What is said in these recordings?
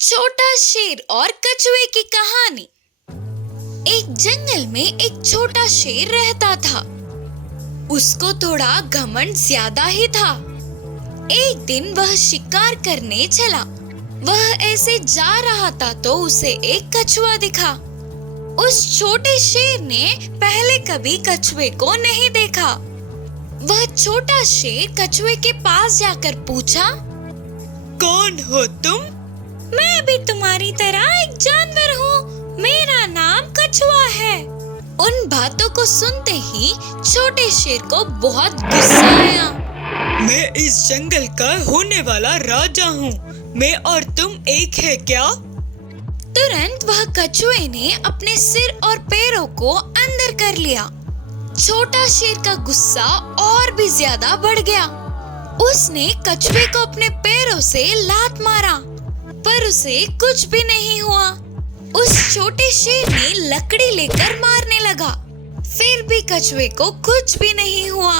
छोटा शेर और कछुए की कहानी। एक जंगल में एक छोटा शेर रहता था। उसको थोड़ा घमंड ज्यादा ही था। एक दिन वह शिकार करने चला। वह ऐसे जा रहा था तो उसे एक कछुआ दिखा। उस छोटे शेर ने पहले कभी कछुए को नहीं देखा। वह छोटा शेर कछुए के पास जाकर पूछा, कौन हो तुम? मैं भी तुम्हारी तरह एक जानवर हूँ। मेरा नाम कछुआ है। उन बातों को सुनते ही छोटे शेर को बहुत गुस्सा आया। मैं इस जंगल का होने वाला राजा हूँ। मैं और तुम एक है क्या? तुरंत वह कछुए ने अपने सिर और पैरों को अंदर कर लिया। छोटा शेर का गुस्सा और भी ज्यादा बढ़ गया। उसने कछुए को अपने पैरों से लात मारा, पर उसे कुछ भी नहीं हुआ। उस छोटे शेर ने लकड़ी लेकर मारने लगा, फिर भी कछुए को कुछ भी नहीं हुआ।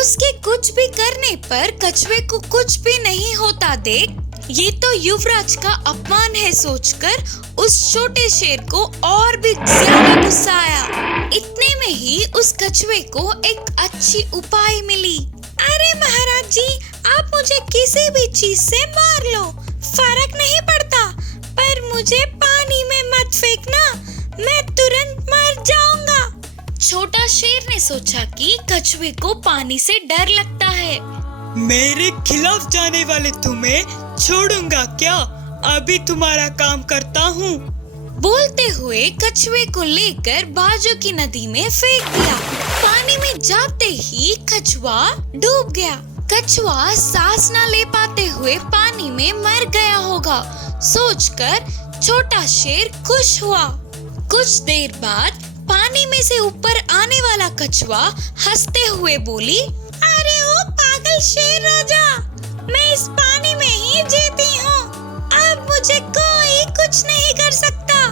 उसके कुछ भी करने पर कछुए को कुछ भी नहीं होता देख ये तो युवराज का अपमान है सोचकर उस छोटे शेर को और भी ज्यादा गुस्सा आया। इतने में ही उस कछुए को एक अच्छी उपाय मिली। अरे महाराज जी, आप मुझे किसी भी चीज से मार लो, फर्क नहीं पड़ता, पर मुझे पानी में मत फेंकना, मैं तुरंत मर जाऊंगा। छोटा शेर ने सोचा कि कछुए को पानी से डर लगता है। मेरे खिलाफ जाने वाले तुम्हें छोड़ूंगा क्या? अभी तुम्हारा काम करता हूँ। बोलते हुए कछुए को लेकर बाजू की नदी में फेंक दिया। पानी में जाते ही कछुआ डूब गया। कछुआ सांस न ले पाते हुए पानी में मर गया होगा सोचकर छोटा शेर खुश हुआ। कुछ देर बाद पानी में से ऊपर आने वाला कछुआ हंसते हुए बोली, अरे ओ पागल शेर राजा, मैं इस पानी में ही जीती हूँ, अब मुझे कोई कुछ नहीं कर सकता।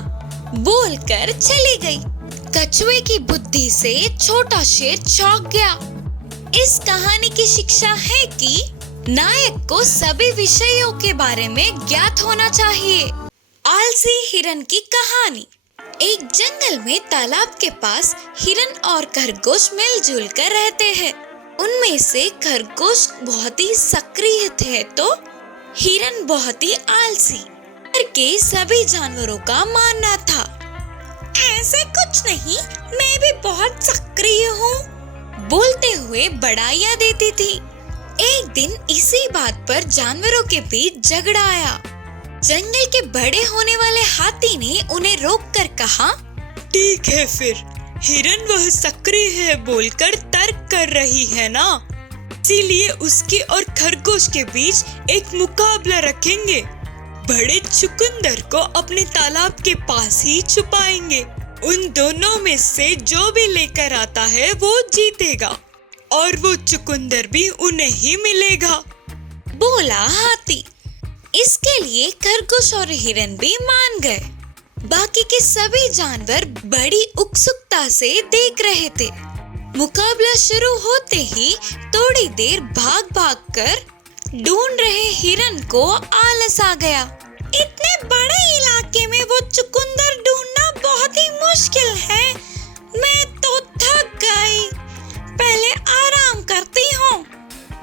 बोलकर चली गई। कछुए की बुद्धि से छोटा शेर चौंक गया। इस कहानी की शिक्षा है कि नायक को सभी विषयों के बारे में ज्ञात होना चाहिए। आलसी हिरन की कहानी। एक जंगल में तालाब के पास हिरन और खरगोश मिलजुल कर रहते हैं। उनमें से खरगोश बहुत ही सक्रिय थे तो हिरन बहुत ही आलसी। के सभी जानवरों का मानना था, ऐसे कुछ नहीं, मैं भी बहुत सक्रिय हूँ, बोलते हुए बड़ाइयाँ देती थी। एक दिन इसी बात पर जानवरों के बीच झगड़ा आया। जंगल के बड़े होने वाले हाथी ने उन्हें रोककर कहा, ठीक है फिर, हिरन वह सक्रिय है बोलकर तर्क कर रही है ना, इसीलिए उसके और खरगोश के बीच एक मुकाबला रखेंगे। बड़े चुकंदर को अपने तालाब के पास ही छुपाएंगे। उन दोनों में से जो भी लेकर आता है वो जीतेगा और वो चुकंदर भी उन्हें ही मिलेगा, बोला हाथी। इसके लिए खरगोश और हिरन भी मान गए। बाकी के सभी जानवर बड़ी उत्सुकता से देख रहे थे। मुकाबला शुरू होते ही थोड़ी देर भाग भाग कर ढूंढ रहे हिरन को आलस आ गया। इतने बड़े इलाके में वो चुकंदर ढूंढना बहुत ही मुश्किल है, मैं तो थक गई, पहले आराम करती हूँ,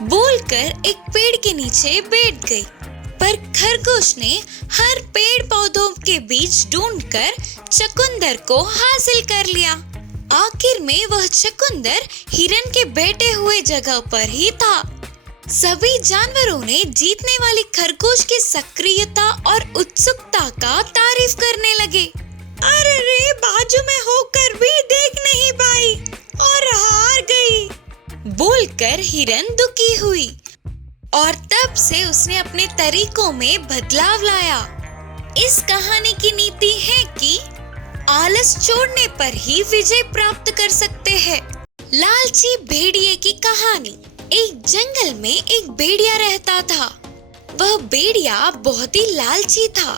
बोलकर एक पेड़ के नीचे बैठ गई। पर खरगोश ने हर पेड़ पौधों के बीच ढूंढकर चुकंदर को हासिल कर लिया। आखिर में वह चुकंदर हिरन के बैठे हुए जगह पर ही था। सभी जानवरों ने जीतने वाली खरगोश की सक्रियता और उत्सुकता का तारीफ करने लगे। अरे रे, बाजू में होकर भी देख नहीं पाई और हार गई, बोलकर हिरन दुखी हुई और तब से उसने अपने तरीकों में बदलाव लाया। इस कहानी की नीति है कि आलस छोड़ने पर ही विजय प्राप्त कर सकते हैं। लालची भेड़िए की कहानी। एक जंगल में एक भेड़िया रहता था। वह भेड़िया बहुत ही लालची था।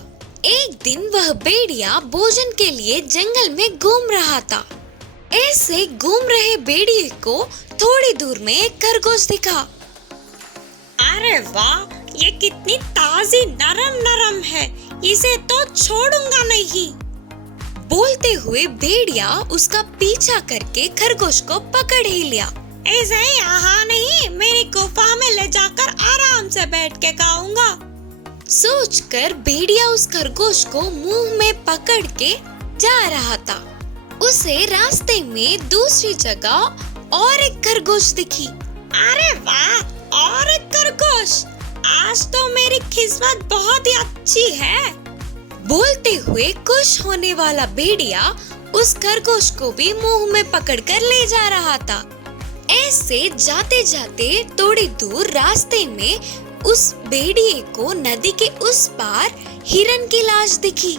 एक दिन वह भेड़िया भोजन के लिए जंगल में घूम रहा था। ऐसे घूम रहे भेड़िए को थोड़ी दूर में एक खरगोश दिखा। अरे वाह, ये कितनी ताजी नरम नरम है, इसे तो छोड़ूंगा नहीं। बोलते हुए भेड़िया उसका पीछा करके खरगोश को पकड़ ही लिया। इसे यहाँ नहीं, मेरी गुफा में ले जाकर आराम से बैठ के खाऊंगा। सोचकर भेड़िया उस खरगोश को मुंह में पकड़ के जा रहा था। उसे रास्ते में दूसरी जगह और एक खरगोश दिखी। अरे वाह, और एक खरगोश! आज तो मेरी किस्मत बहुत ही अच्छी है। बोलते हुए खुश होने वाला भेड़िया उस खरगोश को भी मुंह में पकड़कर ले जा रहा था। ऐसे जाते जाते थोड़ी दूर रास्ते में उस भेड़िए को नदी के उस पार हिरन की लाश दिखी।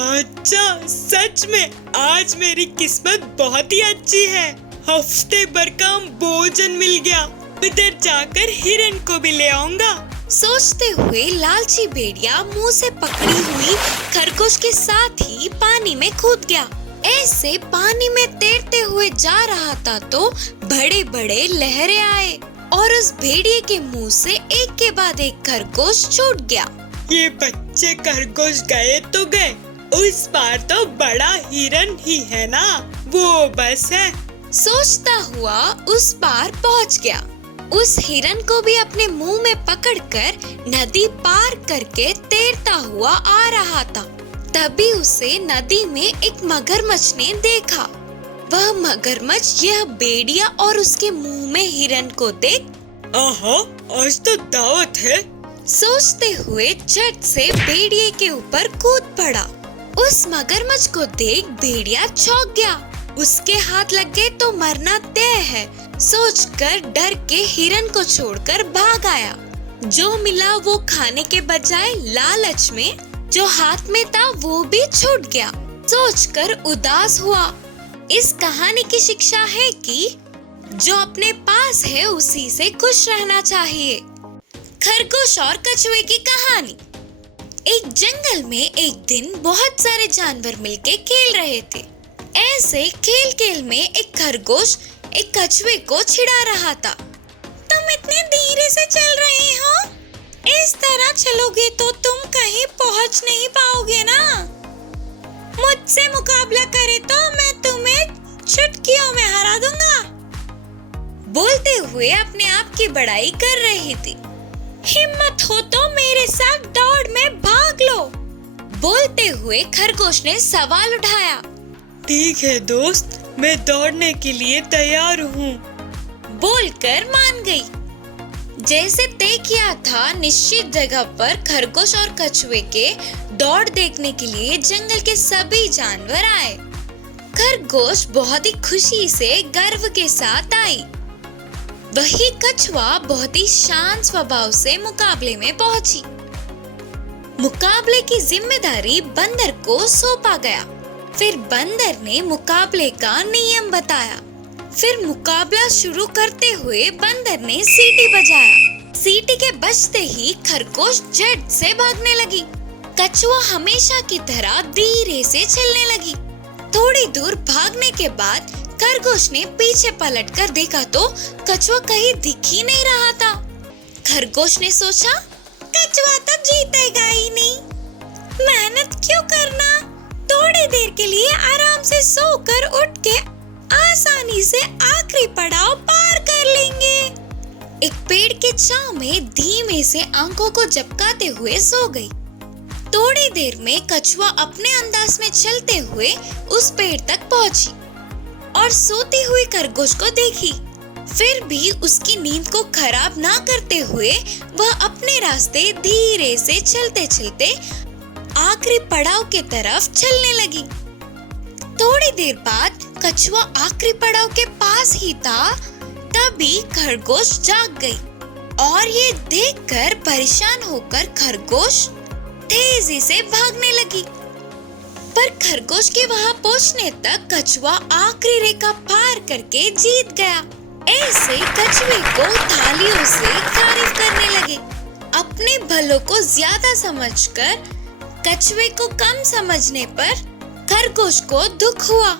अच्छा, सच में आज मेरी किस्मत बहुत ही अच्छी है। हफ्ते भर का भोजन मिल गया। उधर जाकर हिरन को भी ले आऊंगा। सोचते हुए लालची भेड़िया मुंह से पकड़ी हुई खरगोश के साथ ही पानी में कूद गया। ऐसे पानी में तैरते हुए जा रहा था तो बड़े बड़े लहरें आए और उस भेड़िए के मुंह से एक के बाद एक खरगोश छूट गया। ये बच्चे खरगोश गए तो गए, उस पार तो बड़ा हिरन ही है ना, वो बस है। सोचता हुआ उस पार पहुंच गया। उस हिरन को भी अपने मुंह में पकड़कर नदी पार करके तैरता हुआ आ रहा था। तभी उसे नदी में एक मगरमच्छ ने देखा। वह मगरमच्छ यह भेड़िया और उसके मुंह में हिरन को देख, आहा, आज तो दावत है। सोचते हुए झट से भेड़िए के ऊपर कूद पड़ा। उस मगरमच्छ को देख भेड़िया चौंक गया। उसके हाथ लग गए तो मरना तय है। सोचकर डर के हिरन को छोड़कर भाग आया। जो मिला वो खाने के बजाय लालच में जो हाथ में था वो भी छूट गया। सोचकर उदास हुआ। इस कहानी की शिक्षा है कि जो अपने पास है उसी से खुश रहना चाहिए। खरगोश और कछुए की कहानी। एक जंगल में एक दिन बहुत सारे जानवर मिलके खेल रहे थे। ऐसे खेल खेल में एक खरगोश एक कछुए को छिड़ा रहा था। तुम इतने धीरे से चल रहे हो, इस तरह चलोगे तो तुम कहीं पहुंच नहीं पाओगे ना। मुझसे मुकाबला करे तो मैं तुम्हें चुटकियों में हरा दूंगा। बोलते हुए अपने आप की बड़ाई कर रही थी। हिम्मत हो तो मेरे साथ दौड़ में भाग लो। बोलते हुए खरगोश ने सवाल उठाया। ठीक है दोस्त, मैं दौड़ने के लिए तैयार हूँ। बोलकर मान गई। जैसे तय किया था निश्चित जगह पर खरगोश और कछुए के दौड़ देखने के लिए जंगल के सभी जानवर आए। खरगोश बहुत ही खुशी से गर्व के साथ आई। वही कछुआ बहुत ही शांत स्वभाव से मुकाबले में पहुंची। मुकाबले की जिम्मेदारी बंदर को सौंपा गया। फिर बंदर ने मुकाबले का नियम बताया। फिर मुकाबला शुरू करते हुए बंदर ने सीटी बजाया। सीटी के बजते ही खरगोश झट से भागने लगी। कछुआ हमेशा की तरह धीरे से चलने लगी। थोड़ी दूर भागने के बाद खरगोश ने पीछे पलटकर देखा तो कछुआ कहीं दिख ही नहीं रहा था। खरगोश ने सोचा, कछुआ तो जीतेगा ही नहीं, मेहनत क्यों करना, थोड़ी देर के लिए आराम से सोकर उठ के आसानी से आखिरी पड़ाव पार कर लेंगे। एक पेड़ के छांव में धीमे से आंखों को झपकाते हुए सो गई। थोड़ी देर में कछुआ अपने अंदाज में चलते हुए उस पेड़ तक पहुंची और सोती हुई खरगोश को देखी। फिर भी उसकी नींद को खराब ना करते हुए वह अपने रास्ते धीरे से चलते चलते आखिरी पड़ाव के तरफ चलने लगी। थोड़ी देर बाद कछुआ आखिरी पड़ाव के पास ही था। तभी खरगोश जाग गई और ये देखकर परेशान होकर खरगोश तेजी से भागने लगी। पर खरगोश के वहां पहुंचने तक कछुआ आखिरी रेखा पार करके जीत गया। ऐसे कछुए को थालियों से तारीफ करने लगे। अपने भलों को ज्यादा समझकर कछुए को कम समझने पर खरगोश को दुख हुआ।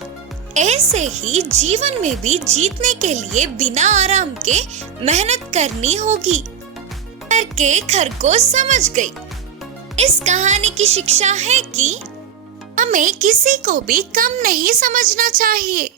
ऐसे ही जीवन में भी जीतने के लिए बिना आराम के मेहनत करनी होगी। करके खरगोश समझ गई। इस कहानी की शिक्षा है कि हमें किसी को भी कम नहीं समझना चाहिए।